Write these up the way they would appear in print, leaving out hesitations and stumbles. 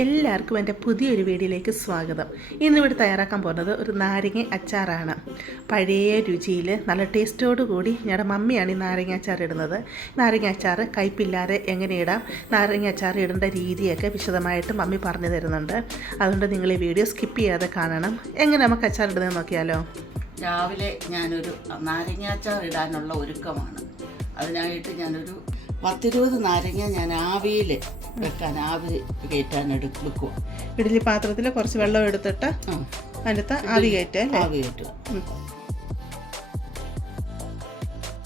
എല്ലാവർക്കും എൻ്റെ പുതിയൊരു വീഡിയോയിലേക്ക് സ്വാഗതം. ഇന്നിവിടെ തയ്യാറാക്കാൻ പോകുന്നത് ഒരു നാരങ്ങ അച്ചാറാണ്. പഴയ രുചിയിൽ നല്ല ടേസ്റ്റോടു കൂടി ഞങ്ങളുടെ മമ്മിയാണ് ഈ നാരങ്ങ അച്ചാർ ഇടുന്നത്. നാരങ്ങ അച്ചാർ കയ്പില്ലാതെ എങ്ങനെ ഇടാം, നാരങ്ങ അച്ചാർ ഇടേണ്ട രീതിയൊക്കെ വിശദമായിട്ട് മമ്മി പറഞ്ഞു തരുന്നുണ്ട്. അതുകൊണ്ട് നിങ്ങൾ ഈ വീഡിയോ സ്കിപ്പ് ചെയ്യാതെ കാണണം. എങ്ങനെ നമുക്ക് അച്ചാർ ഇടുന്നത് നോക്കിയാലോ. രാവിലെ ഞാനൊരു നാരങ്ങ അച്ചാർ ഇടാനുള്ള ഒരുക്കമാണ്. അതിനായിട്ട് ഞാനൊരു 10-20 നാരങ്ങ ഞാൻ ആവിയിൽ വെക്കാൻ ആവി കയറ്റാൻ വെക്കുക. ഇഡ്ഡലി പാത്രത്തിൽ കുറച്ച് വെള്ളം എടുത്തിട്ട് അതിനകത്ത് ആവി കയറ്റുക.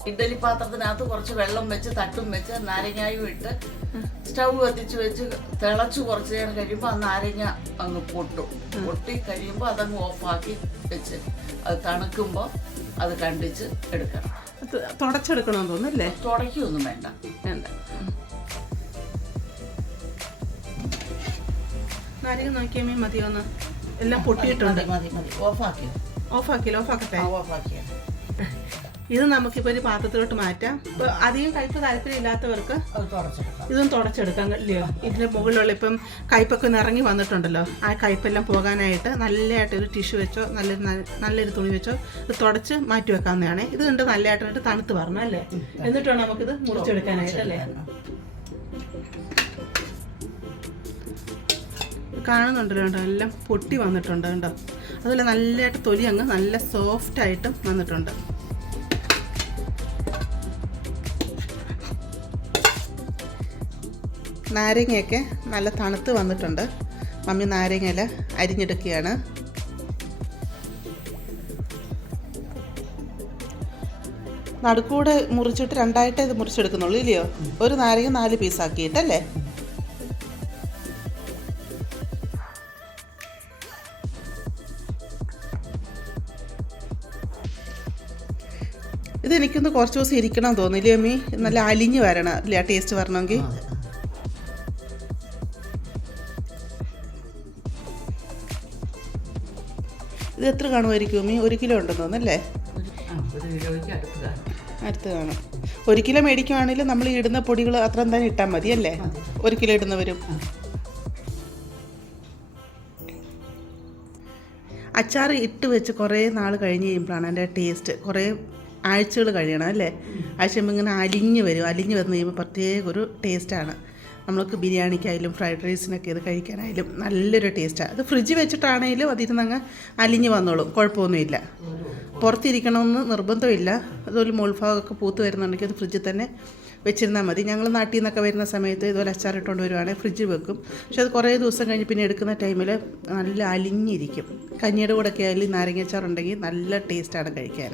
ഇഡ്ഡലി പാത്രത്തിനകത്ത് കുറച്ച് വെള്ളം വെച്ച് തട്ടും വെച്ച് നാരങ്ങായും ഇട്ട് സ്റ്റൗ കത്തിച്ച് വെച്ച് തിളച്ച് കുറച്ച് നേരം കഴിയുമ്പോൾ ആ നാരങ്ങ അങ്ങ് പൊട്ടി കഴിയുമ്പോൾ അതങ്ങ് ഓഫാക്കി വെച്ച് അത് തണുക്കുമ്പോൾ അത് കണ്ടിച്ച് എടുക്കണം. തുടച്ചെടുക്കണമെന്ന് തോന്നുന്നല്ലേ? തുടയ്ക്കൊന്നും വേണ്ട. നാരങ്ങ നോക്കിയാൽ മതിയോന്ന് എല്ലാം പൊട്ടിയിട്ടുണ്ട്. മതി ഓഫാക്കിയ ഇത് നമുക്കിപ്പോൾ ഒരു പാത്രത്തിലോട്ട് മാറ്റാം. ഇപ്പോൾ അധികം കയ്പ് താല്പര്യമില്ലാത്തവർക്ക് ഇതും തുടച്ചെടുക്കാം ഇല്ലയോ? ഇതിൻ്റെ മുകളിലുള്ള ഇപ്പം കയ്പൊക്കെ നിറങ്ങി വന്നിട്ടുണ്ടല്ലോ, ആ കയ്പെല്ലാം പോകാനായിട്ട് നല്ലതായിട്ടൊരു ടിഷ്യൂ വെച്ചോ നല്ലൊരു തുണി വെച്ചോ ഇത് തുടച്ച് മാറ്റി വെക്കാവുന്നതാണ്. ഇത് കണ്ട് നല്ലതായിട്ട് തണുത്ത് വരണം അല്ലേ? എന്നിട്ട് വേണം നമുക്കിത് മുറിച്ചെടുക്കാനായിട്ടല്ലേ? കാണുന്നുണ്ടല്ലോ കേട്ടോ, എല്ലാം പൊട്ടി വന്നിട്ടുണ്ട് കേട്ടോ. അതുപോലെ നല്ലതായിട്ട് തൊലി അങ്ങ് നല്ല സോഫ്റ്റായിട്ടും വന്നിട്ടുണ്ട്. നാരങ്ങയൊക്കെ നല്ല തണുത്ത് വന്നിട്ടുണ്ട്. മമ്മി നാരങ്ങയില അരിഞ്ഞെടുക്കുകയാണ്. നടുക്കൂടെ മുറിച്ചിട്ട് രണ്ടായിട്ടേ ഇത് മുറിച്ചെടുക്കുന്നുള്ളൂ ഇല്ലയോ? ഒരു നാരങ്ങ 4 പീസാക്കിയിട്ടല്ലേ? ഇത് എനിക്കൊന്ന് കുറച്ച് ദിവസം ഇരിക്കണം തോന്നില്ലേ അമ്മി? നല്ല അലിഞ്ഞ് വരണം അല്ലേ ആ ടേസ്റ്റ് വരണമെങ്കിൽ? ഇത് എത്ര കാണുമായിരിക്കും അമ്മി? 1 കിലോ ഉണ്ടെന്ന് തോന്നല്ലേ? അടുത്ത് കാണും. 1 കിലോ മേടിക്കുവാണെങ്കിൽ നമ്മൾ ഇടുന്ന പൊടികൾ അത്ര എന്തായാലും ഇട്ടാൽ മതി അല്ലേ? 1 കിലോ ഇടുന്നവരും. അച്ചാർ ഇട്ട് വെച്ച് കുറേ നാൾ കഴിഞ്ഞ് കഴിയുമ്പോഴാണ് അതിൻ്റെ ടേസ്റ്റ്. കുറേ ആഴ്ചകൾ കഴിയണം അല്ലേ? ആഴ്ച ഇങ്ങനെ അലിഞ്ഞ് വന്ന് കഴിയുമ്പോൾ പ്രത്യേക ഒരു ടേസ്റ്റാണ്. നമ്മൾക്ക് ബിരിയാണിക്കായാലും ഫ്രൈഡ് റൈസിനൊക്കെ ഇത് കഴിക്കാനായാലും നല്ലൊരു ടേസ്റ്റാണ്. അത് ഫ്രിഡ്ജിൽ വെച്ചിട്ടാണെങ്കിലും അതിരുന്നങ്ങ് അലിഞ്ഞ് വന്നോളും, കുഴപ്പമൊന്നുമില്ല. പുറത്തിരിക്കണമെന്ന് നിർബന്ധമില്ല. അതുപോലെ മുൾഭാഗമൊക്കെ പൂത്ത് വരുന്നുണ്ടെങ്കിൽ അത് ഫ്രിഡ്ജിൽ തന്നെ വെച്ചിരുന്നാൽ മതി. ഞങ്ങൾ നാട്ടിൽ നിന്നൊക്കെ വരുന്ന സമയത്ത് ഇതുപോലെ അച്ചാറിട്ടുകൊണ്ട് വരുവാണെങ്കിൽ ഫ്രിഡ്ജിൽ വെക്കും. പക്ഷെ അത് കുറേ ദിവസം കഴിഞ്ഞ് പിന്നെ എടുക്കുന്ന ടൈമിൽ നല്ല അലിഞ്ഞിരിക്കും. കഞ്ഞിയുടെ കൂടെ ഒക്കെ ആയാലും നാരങ്ങ അച്ചാറുണ്ടെങ്കിൽ നല്ല ടേസ്റ്റാണ് കഴിക്കാൻ.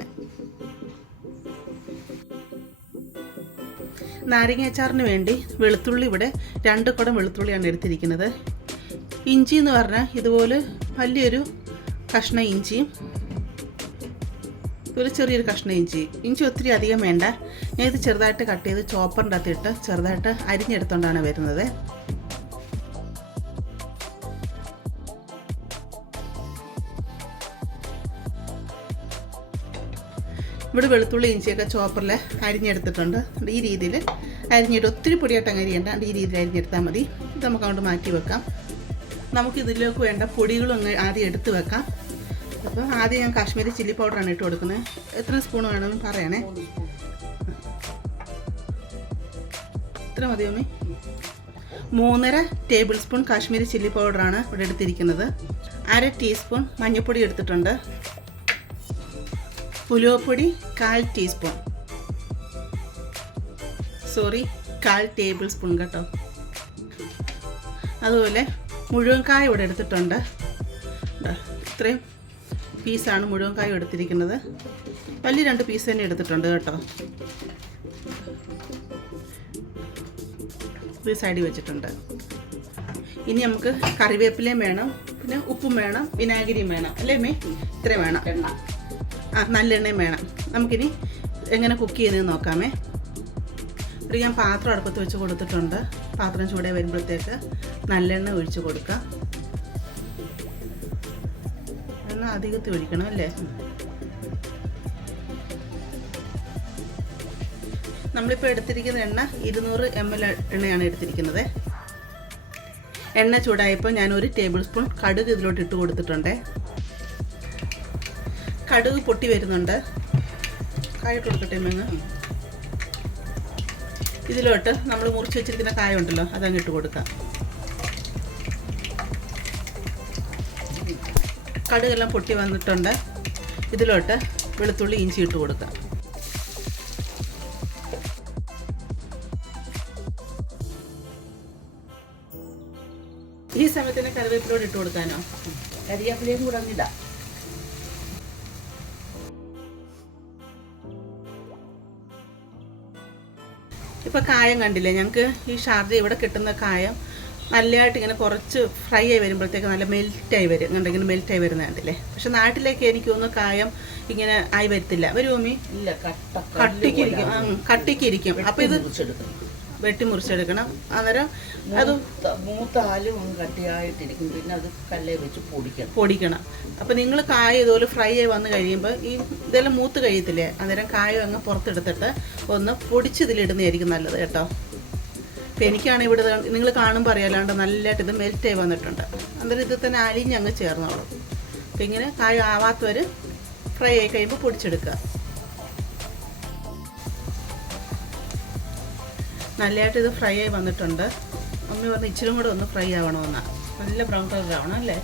നാരങ്ങ അച്ചാറിന് വേണ്ടി വെളുത്തുള്ളി ഇവിടെ 2 കുടം വെളുത്തുള്ളിയാണ് എടുത്തിരിക്കുന്നത്. ഇഞ്ചി എന്ന് പറഞ്ഞാൽ ഇതുപോലെ വലിയൊരു കഷ്ണം ഇഞ്ചിയും ഇതുപോലെ ചെറിയൊരു കഷ്ണം ഇഞ്ചി ഒത്തിരി അധികം വേണ്ട. ഞാൻ ഇത് ചെറുതായിട്ട് കട്ട് ചെയ്ത് ചോപ്പറിൻ്റെ അകത്തിട്ട് ചെറുതായിട്ട് അരിഞ്ഞെടുത്തോണ്ടാണ് വരുന്നത്. ഇവിടെ വെളുത്തുള്ളി ഇഞ്ചിയൊക്കെ ചോപ്പറിൽ അരിഞ്ഞെടുത്തിട്ടുണ്ട്. ഈ രീതിയിൽ അരിഞ്ഞിട്ട് ഒത്തിരി പൊടിയായിട്ട് അങ്ങ് അരിയണ്ട, ഈ രീതിയിൽ അരിഞ്ഞെടുത്താൽ മതി. ഇത് നമുക്ക് അങ്ങോട്ട് മാറ്റി വെക്കാം. നമുക്ക് ഇതിലേക്ക് വേണ്ട പൊടികളും അങ്ങ് ആദ്യം എടുത്ത് വെക്കാം. അപ്പോൾ ആദ്യം ഞാൻ കാശ്മീരി ചില്ലി പൗഡറാണ് ഇട്ട് കൊടുക്കുന്നത്. എത്ര സ്പൂൺ വേണമെന്ന് പറയണേ. എത്ര മതി അമ്മി? 3.5 ടേബിൾ സ്പൂൺ കാശ്മീരി ചില്ലി പൗഡറാണ് ഇവിടെ എടുത്തിരിക്കുന്നത്. 1/2 ടീസ്പൂൺ മഞ്ഞൾപ്പൊടി എടുത്തിട്ടുണ്ട്. ഉലുവപ്പൊടി 1/4 ടീസ്പൂൺ, 1/4 ടേബിൾ സ്പൂൺ കേട്ടോ. അതുപോലെ മുഴുവൻ കായ ഇവിടെ എടുത്തിട്ടുണ്ട്. ഇത്രയും പീസാണ് മുഴുവൻ കായ എടുത്തിരിക്കുന്നത്. വലിയ 2 പീസ് തന്നെ എടുത്തിട്ടുണ്ട് കേട്ടോ. ഇത് സൈഡിൽ വെച്ചിട്ടുണ്ട്. ഇനി നമുക്ക് കറിവേപ്പിലയും വേണം, പിന്നെ ഉപ്പും വേണം, വിനാഗിരിയും വേണം അല്ലേ മേ? ഇത്രയും വേണം. എണ്ണ നല്ലെണ്ണയും വേണം. നമുക്കിനി എങ്ങനെ കുക്ക് ചെയ്യുന്നതെന്ന് നോക്കാമേ. ഒരു ഞാൻ പാത്രം അടുപ്പത്ത് വെച്ച് കൊടുത്തിട്ടുണ്ട്. പാത്രം ചൂടെ വരുമ്പോഴത്തേക്ക് നല്ലെണ്ണ ഒഴിച്ച് കൊടുക്കുക. എണ്ണ അധികത്തിൽ ഒഴിക്കണം അല്ലേ? നമ്മളിപ്പോൾ എടുത്തിരിക്കുന്ന എണ്ണ 200 ml എണ്ണയാണ് എടുത്തിരിക്കുന്നത്. എണ്ണ ചൂടായപ്പോൾ ഞാൻ 1 ടേബിൾ സ്പൂൺ കടുക് ഇതിലോട്ട് ഇട്ട് കൊടുത്തിട്ടുണ്ട്. കടുക് പൊട്ടി വരുന്നുണ്ട്. കായിട്ട് കൊടുക്കട്ടെ അമ്മ. ഇതിലോട്ട് നമ്മൾ മുറിച്ച് വെച്ചിരിക്കുന്ന കായ ഉണ്ടല്ലോ അതങ്ങ് ഇട്ട് കൊടുക്കാം. കടുകെല്ലാം പൊട്ടി വന്നിട്ടുണ്ട്. ഇതിലോട്ട് വെളുത്തുള്ളി ഇഞ്ചി ഇട്ട് കൊടുക്കാം. ഈ സമയത്തിന് കറിവേപ്പിലോട്ട് ഇട്ട് കൊടുക്കാനോ? കരിയാപ്പിലയും കൂടെ അങ്ങിടാം. ഇപ്പൊ കായം കണ്ടില്ലേ, ഞങ്ങൾക്ക് ഈ ഷാർജ ഇവിടെ കിട്ടുന്ന കായം നല്ലതായിട്ട് ഇങ്ങനെ കുറച്ച് ഫ്രൈ ആയി വരുമ്പോഴത്തേക്ക് നല്ല മെൽറ്റായി വരും. ഇങ്ങനെ മെൽറ്റായി വരുന്ന കണ്ടില്ലേ. പക്ഷെ നാട്ടിലേക്ക് എനിക്ക് തോന്നുന്നു കായം ഇങ്ങനെ ആയി വരത്തില്ല. വരുമോമി? ഇല്ല, കട്ടിക്കിരിക്കും. അപ്പൊ ഇത് വെട്ടി മുറിച്ചെടുക്കണം. അന്നേരം അത് മൂത്താലും കട്ടിയായിട്ടിരിക്കും. പിന്നെ അത് കല്ലേ വെച്ച് പൊടിക്കണം. അപ്പം നിങ്ങൾ കായ ഇതുപോലെ ഫ്രൈ ആയി വന്ന് കഴിയുമ്പോൾ ഈ ഇതെല്ലാം മൂത്ത് കഴിയത്തില്ലേ, അന്നേരം കായ അങ്ങ് പുറത്തെടുത്തിട്ട് ഒന്ന് പൊടിച്ചിതിലിടുന്നതായിരിക്കും നല്ലത് കേട്ടോ. അപ്പം എനിക്കാണ് ഇവിടെ നിങ്ങൾ കാണുമ്പോൾ അറിയാലാണ്ട് നല്ലതായിട്ട് ഇത് മെൽറ്റായി വന്നിട്ടുണ്ട്. അന്നേരം ഇത് തന്നെ അലിഞ്ഞങ്ങ് ചേർന്നോളും. അപ്പം ഇങ്ങനെ കായ ആവാത്തവർ ഫ്രൈ ആയി കഴിയുമ്പോൾ പൊടിച്ചെടുക്കുക. നല്ലതായിട്ട് ഇത് ഫ്രൈ ആയി വന്നിട്ടുണ്ട്. മമ്മി പറഞ്ഞ് ഇച്ചിരി കൂടെ ഒന്ന് ഫ്രൈ ആവണമെന്നാണ്. നല്ല ബ്രൗൺ കളർ ആവണം അല്ലേ.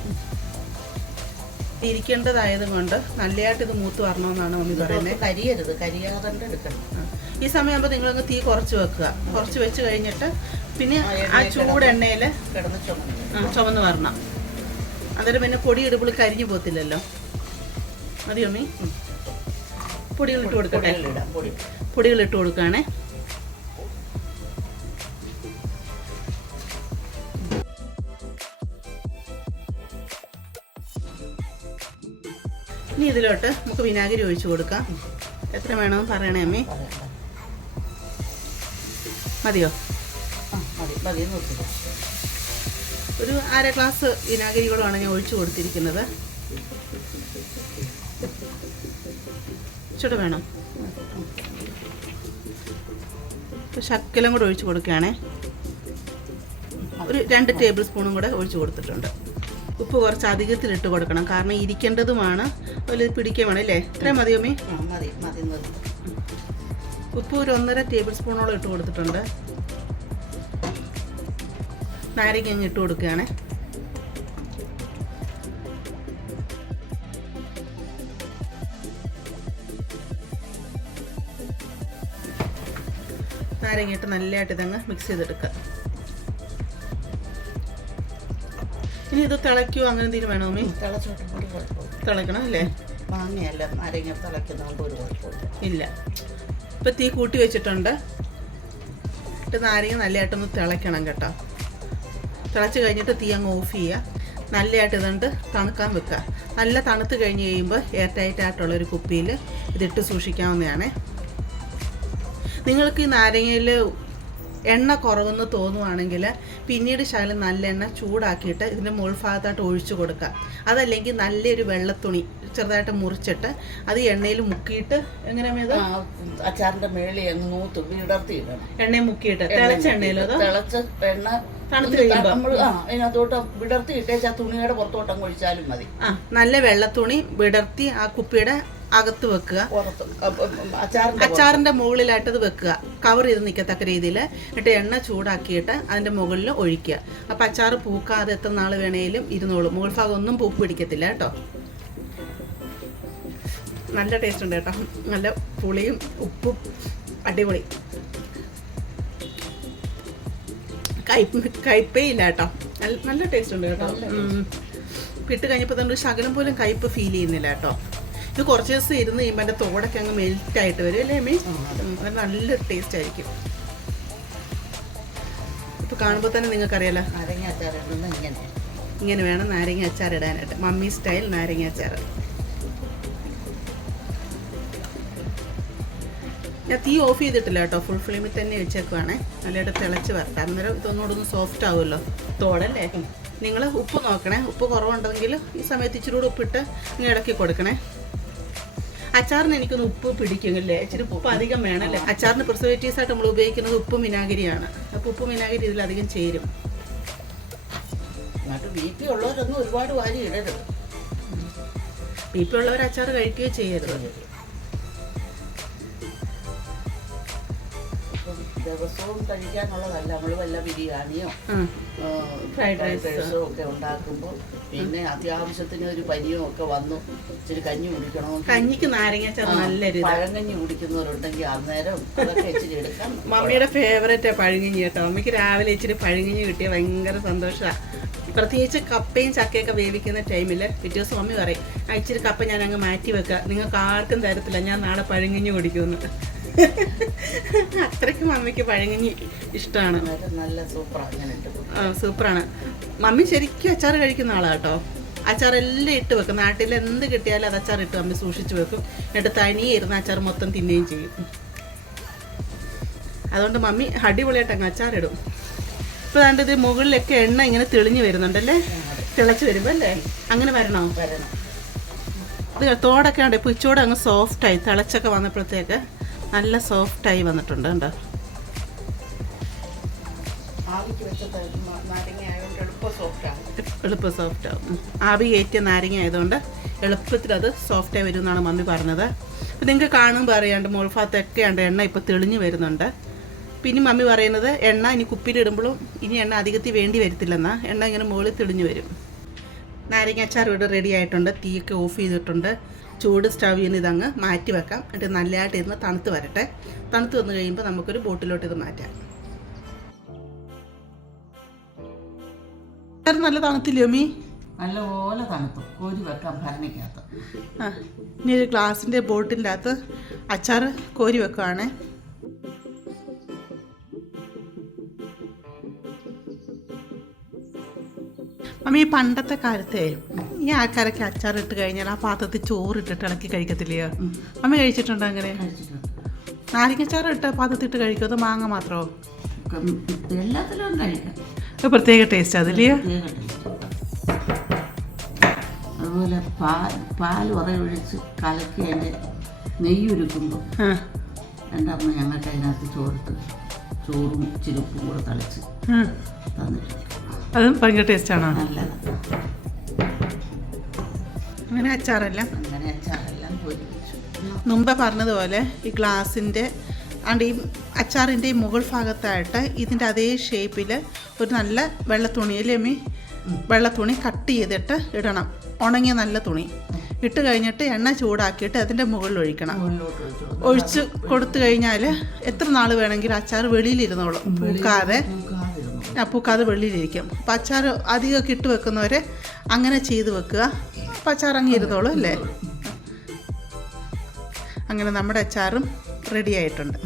ഇരിക്കേണ്ടതായത് കൊണ്ട് നല്ലതായിട്ട് ഇത് മൂത്ത് വരണമെന്നാണ് മമ്മി പറയുന്നത്. കരിയരുത്, കരിയാതെ എടുക്കണം. ഈ സമയമാകുമ്പോൾ നിങ്ങളങ്ങ് തീ കുറച്ച് വെക്കുക. കുറച്ച് വെച്ച് കഴിഞ്ഞിട്ട് പിന്നെ ആ ചൂട് എണ്ണയിൽ കിടന്ന് ചുമന്ന് വരണം. അന്നേരം പിന്നെ പൊടി ഇടുമ്പോൾ കരിഞ്ഞു പോകത്തില്ലല്ലോ. മതി മമ്മി? പൊടികളിട്ട് കൊടുക്കട്ടെ. പൊടികളിട്ട് കൊടുക്കുകയാണേ. ഇനി ഇതിലോട്ട് നമുക്ക് വിനാഗിരി ഒഴിച്ചു കൊടുക്കാം. എത്ര വേണമെന്ന് പറയണേ അമ്മേ? മതിയോ? ഒരു 1/2 ഗ്ലാസ് വിനാഗിരി കൂടെയാണ് ഞാൻ ഒഴിച്ചു കൊടുത്തിരിക്കുന്നത്. ഇച്ചിരി വേണം. ശക്കലം കൂടെ ഒഴിച്ചു കൊടുക്കുകയാണേ. ഒരു 2 ടേബിൾ സ്പൂണും കൂടെ ഒഴിച്ചു കൊടുത്തിട്ടുണ്ട്. ഉപ്പ് കുറച്ച് അധികത്തിലിട്ട് കൊടുക്കണം, കാരണം ഇരിക്കേണ്ടതുമാണ്. അതുപോലെ പിടിക്കാൻ വേണം അല്ലേ. ഇത്രയും മതിയോ മീ? ഉപ്പ് ഒരു 1.5 ടേബിൾ സ്പൂണോളം ഇട്ട് കൊടുത്തിട്ടുണ്ട്. നാരങ്ങ അങ്ങ് ഇട്ട് കൊടുക്കുകയാണ്. നാരങ്ങ ഇട്ട് നല്ലതായിട്ട് ഇതങ്ങ് മിക്സ് ചെയ്തെടുക്കുക. ഇനി ഇത് തിളയ്ക്കുമോ അങ്ങനെ എന്തെങ്കിലും വേണോ മീ? തിളയ്ക്കണം അല്ലേ? മാങ്ങയല്ല, നാരങ്ങ തിളയ്ക്കുന്നതുകൊണ്ട് ഒരു കുഴപ്പമില്ല. ഇല്ല. ഇപ്പം തീ കൂട്ടി വെച്ചിട്ടുണ്ട്. ഇട്ട് നാരങ്ങ നല്ലതായിട്ടൊന്ന് തിളയ്ക്കണം കേട്ടോ. തിളച്ച് കഴിഞ്ഞിട്ട് തീ അങ്ങ് ഓഫ് ചെയ്യുക. നല്ലതായിട്ട് ഇതുകൊണ്ട് തണുക്കാൻ വെക്കുക. നല്ല തണുത്ത് കഴിഞ്ഞ് കഴിയുമ്പോൾ എയർ ടൈറ്റ് ആയിട്ടുള്ളൊരു കുപ്പിയിൽ ഇതിട്ട് സൂക്ഷിക്കാവുന്നതാണ്. നിങ്ങൾക്ക് ഈ നാരങ്ങയിൽ എണ്ണ കുറവെന്ന് തോന്നുവാണെങ്കിൽ പിന്നീട് ശകലം നല്ല എണ്ണ ചൂടാക്കിയിട്ട് ഇതിൻ്റെ മുകൾ ഭാഗത്തായിട്ട് ഒഴിച്ചു കൊടുക്കുക. അതല്ലെങ്കിൽ നല്ലൊരു വെള്ളത്തുണി ചെറുതായിട്ട് മുറിച്ചിട്ട് അത് എണ്ണയിൽ മുക്കിയിട്ട് എങ്ങനെ അച്ചാറിന്റെ മേളിൽ വിടർത്തി ഇടണം. എണ്ണയിൽ മുക്കിയിട്ട് തിളച്ച എണ്ണയിലോ തിളച്ച എണ്ണ തണുത്ത് കഴിയുമ്പോൾ നമ്മൾ അതിനകത്തോട്ട് വിടർത്തി ഇട്ടേച്ചാൽ തുണിയുടെ പുറത്തോട്ടം ഒഴിച്ചാലും മതി. നല്ല വെള്ളത്തുണി വിടർത്തി ആ കുപ്പിയുടെ അകത്ത് വെക്കുക. അച്ചാറിന്റെ മുകളിലായിട്ട് അത് വെക്കുക. കവർ ചെയ്ത് നിൽക്കത്തക്ക രീതിയിൽ. എന്നിട്ട് എണ്ണ ചൂടാക്കിയിട്ട് അതിന്റെ മുകളിൽ ഒഴിക്കുക. അപ്പം അച്ചാർ പൂക്കാതെ എത്ര നാൾ വേണേലും ഇരുന്നോളും. മുകൾ ഭാഗം ഒന്നും പൂപ്പ് പിടിക്കത്തില്ല കേട്ടോ. നല്ല ടേസ്റ്റ് ഉണ്ട് കേട്ടോ. നല്ല പുളിയും ഉപ്പും അടിപൊളി. കയ്പേ ഇല്ല കേട്ടോ. നല്ല ടേസ്റ്റ് ഉണ്ട് കേട്ടോ. ഇട്ട് കഴിഞ്ഞപ്പോൾ തന്നെ ഒരു ശകലം പോലും കയ്പ് ഫീൽ ചെയ്യുന്നില്ല കേട്ടോ. ഇത് കുറച്ച് ദിവസം ഇരുന്ന് കഴിയുമ്പോൾ എൻ്റെ തോടൊക്കെ അങ്ങ് മെൽറ്റായിട്ട് വരും അല്ലേ മീ? അത് നല്ലൊരു ടേസ്റ്റ് ആയിരിക്കും. ഇപ്പോൾ കാണുമ്പോൾ തന്നെ നിങ്ങൾക്കറിയാലോ നാരങ്ങ അച്ചാർ ഇങ്ങനെ വേണം നാരങ്ങ അച്ചാർ ഇടാനായിട്ട്. മമ്മി സ്റ്റൈൽ നാരങ്ങ അച്ചാർ. ഞാൻ തീ ഓഫ് ചെയ്തിട്ടില്ല കേട്ടോ. ഫുൾ ഫ്ലെയിമിൽ തന്നെ വെച്ചേക്കുവാണേ. നല്ലതായിട്ട് തിളച്ച് വരട്ടെ. അന്നേരം ഇതൊന്നുകൂടെ സോഫ്റ്റ് ആവുമല്ലോ തോടല്ലേ. നിങ്ങൾ ഉപ്പ് നോക്കണേ. ഉപ്പ് കുറവുണ്ടെങ്കിൽ ഈ സമയത്ത് ഇച്ചിരി കൂടെ ഉപ്പിട്ട് നിങ്ങൾ ഇളക്കി കൊടുക്കണേ. അച്ചാറിന് എനിക്കൊന്ന് ഉപ്പ് പിടിക്കുമല്ലേ. ഇച്ചിരി ഉപ്പ് അധികം വേണമല്ലേ. അച്ചാറിന് പ്രിസർവേറ്റീവ്സ് ആയിട്ട് നമ്മൾ ഉപയോഗിക്കുന്നത് ഉപ്പും വിനാഗിരിയാണ്. അപ്പോൾ ഉപ്പും വിനാഗിരി ഇതിലധികം ചേരും. എന്നിട്ട് BP ഉള്ളവരൊന്നും ഒരുപാട് വാരി ഇടരുത്. BP ഉള്ളവർ അച്ചാർ കഴിക്കുകയോ ചെയ്യരുത്. ദിവസവും കഴിക്കാനുള്ളതല്ല. നമ്മൾ വല്ല ബിരിയാണിയോ ഫ്രൈഡ് റൈസോ ഒക്കെ ഉണ്ടാക്കുമ്പോൾ പിന്നെ അത്യാവശ്യത്തിന് ഒരു പനിയോ ഒക്കെ വന്നു ഇച്ചിരി കഞ്ഞി കുടിക്കണോ, കഞ്ഞിക്ക് നാരങ്ങാച്ചാർ നല്ലൊരു പഴങ്കഞ്ഞി കുടിക്കുന്നവരുണ്ടെങ്കിൽ അന്നേരം അതൊക്കെ ഇച്ചിരി എടുക്കാം. മമ്മിയുടെ ഫേവറേറ്റാണ് പഴങ്കഞ്ഞി കേട്ടോ. മമ്മിക്ക് രാവിലെ ഇച്ചിരി പഴങ്കഞ്ഞി കിട്ടിയാൽ ഭയങ്കര സന്തോഷമാണ്. പ്രത്യേകിച്ച് കപ്പയും ചക്കയൊക്കെ വേവിക്കുന്ന ടൈമിൽ പിറ്റേ ദിവസം മമ്മി പറയും, ഇച്ചിരി കപ്പ ഞാൻ അങ്ങ് മാറ്റി വെക്കാം, നിങ്ങൾക്ക് ആർക്കും തരത്തില്ല, ഞാൻ നാളെ പഴങ്കഞ്ഞി കുടിക്കുമെന്ന്. അത്രയ്ക്ക് മമ്മിക്ക് പഴങ്കഞ്ഞി ഇഷ്ടമാണ്. നല്ല സൂപ്പറാണ്. മമ്മി ശരിക്കും അച്ചാർ കഴിക്കുന്ന ആളാണ് കേട്ടോ. അച്ചാറെല്ലാം ഇട്ട് വെക്കും. നാട്ടിൽ എന്ത് കിട്ടിയാലും അത് അച്ചാർ ഇട്ട് മമ്മി സൂക്ഷിച്ച് വെക്കും. എന്നിട്ട് തനിയെ ഇരുന്ന് അച്ചാർ മൊത്തം തിന്നുകയും ചെയ്യും. അതുകൊണ്ട് മമ്മി അടിപൊളിയായിട്ട് അങ്ങ് അച്ചാറിടും. ഇപ്പോൾ അതുകൊണ്ട് ഇത് മുകളിലൊക്കെ എണ്ണ ഇങ്ങനെ തെളിഞ്ഞ് വരുന്നുണ്ടല്ലേ, തിളച്ച് വരുമ്പോൾ അല്ലേ? അങ്ങനെ വരണോ? ഇത് തോടൊക്കെ ഉണ്ട്. ഇപ്പോൾ ഇച്ചോടെ അങ്ങ് സോഫ്റ്റായി, തിളച്ചൊക്കെ വന്നപ്പോഴത്തേക്ക് നല്ല സോഫ്റ്റായി വന്നിട്ടുണ്ട്. കണ്ടോ? എളുപ്പം സോഫ്റ്റാവും. ആവി കയറ്റിയ നാരങ്ങ ആയതുകൊണ്ട് എളുപ്പത്തിൽ അത് സോഫ്റ്റായി വരും എന്നാണ് മമ്മി പറഞ്ഞത്. അപ്പം നിങ്ങൾക്ക് കാണുമ്പോൾ അറിയാണ്ട് മുൾഭാഗത്തൊക്കെ ഉണ്ട് എണ്ണ ഇപ്പോൾ തെളിഞ്ഞ് വരുന്നുണ്ട്. പിന്നെ മമ്മി പറയുന്നത് എണ്ണ ഇനി കുപ്പിയിലിടുമ്പോഴും ഇനി എണ്ണ അധികത്തിൽ വേണ്ടി വരത്തില്ലെന്നാ. എണ്ണ ഇങ്ങനെ മുകളിൽ തെളിഞ്ഞ് വരും. നാരങ്ങ അച്ചാർ ഇവിടെ റെഡി ആയിട്ടുണ്ട്. തീയൊക്കെ ഓഫ് ചെയ്തിട്ടുണ്ട്. ചൂട് സ്റ്റവിൽ നിന്ന് ഇതങ്ങ് മാറ്റി വെക്കാം. എന്നിട്ട് നല്ലതായിട്ട് ഇരുന്ന് തണുത്ത് വരട്ടെ. തണുത്ത് വന്നു കഴിയുമ്പോൾ നമുക്കൊരു ബോട്ടിലോട്ട് ഇത് മാറ്റാം. നല്ല തണുത്തില്ലേ അമ്മി? നല്ലപോലെ തണുത്തു. കോരി വെക്കാം ഭരണിക്കകത്ത്. ഇനി ഒരു ഗ്ലാസിൻ്റെ ബോട്ടിൻ്റെ അകത്ത് അച്ചാർ കോരി വെക്കുവാണേ. മമ്മി, പണ്ടത്തെ കാലത്തെ ഈ ആൾക്കാരൊക്കെ അച്ചാറിട്ട് കഴിഞ്ഞാൽ ആ പാത്രത്തിൽ ചോറിട്ടിട്ട് ഇളക്കി കഴിക്കത്തില്ലയോ? മമ്മി കഴിച്ചിട്ടുണ്ടോ അങ്ങനെ? നാരങ്ങച്ചാറ് ഇട്ട് പാത്രത്തിട്ട് കഴിക്കും? അത് മാങ്ങ മാത്രമോ? എല്ലാത്തിലും കഴിക്കാം. പ്രത്യേക ടേസ്റ്റ് അതില്ലയോ? അതുപോലെ പാൽ ഉറയൊഴിച്ച് കലക്കി അതിൻ്റെ നെയ്യുരുക്കുമ്പോൾ എൻ്റെ അമ്മ ഞങ്ങൾക്ക് അതിനകത്ത് ചോറും ചിരുപ്പും കൂടെ തളിച്ച് തന്നിട്ടുണ്ട്. അതും ഭയങ്കര ടേസ്റ്റാണോ? നല്ലതാണ്. അങ്ങനെ അച്ചാറെല്ലാം പൊരി വെച്ചു. മുമ്പ് പറഞ്ഞതുപോലെ ഈ ഗ്ലാസിൻ്റെ ആണ്ട് ഈ അച്ചാറിൻ്റെ ഈ മുകൾ ഭാഗത്തായിട്ട് ഇതിൻ്റെ അതേ ഷേപ്പിൽ ഒരു നല്ല വെള്ള തുണിയിൽ വെള്ള തുണി കട്ട് ചെയ്തിട്ട് ഇടണം. ഉണങ്ങിയ നല്ല തുണി ഇട്ട് കഴിഞ്ഞിട്ട് എണ്ണ ചൂടാക്കിയിട്ട് അതിൻ്റെ മുകളിൽ ഒഴിക്കണം. ഒഴിച്ച് കൊടുത്തു കഴിഞ്ഞാൽ എത്ര നാൾ വേണമെങ്കിലും അച്ചാർ വെളിയിലിരുന്നോളും. പൂക്കാതെ വെളിയിലിരിക്കും. അപ്പം അച്ചാർ അധികമൊക്കെ ഇട്ട് വെക്കുന്നവരെ അങ്ങനെ ചെയ്ത് വെക്കുക. അപ്പം അച്ചാർ അങ്ങ് ഇരുന്നോളും അല്ലേ? അങ്ങനെ നമ്മുടെ അച്ചാറും റെഡി ആയിട്ടുണ്ട്.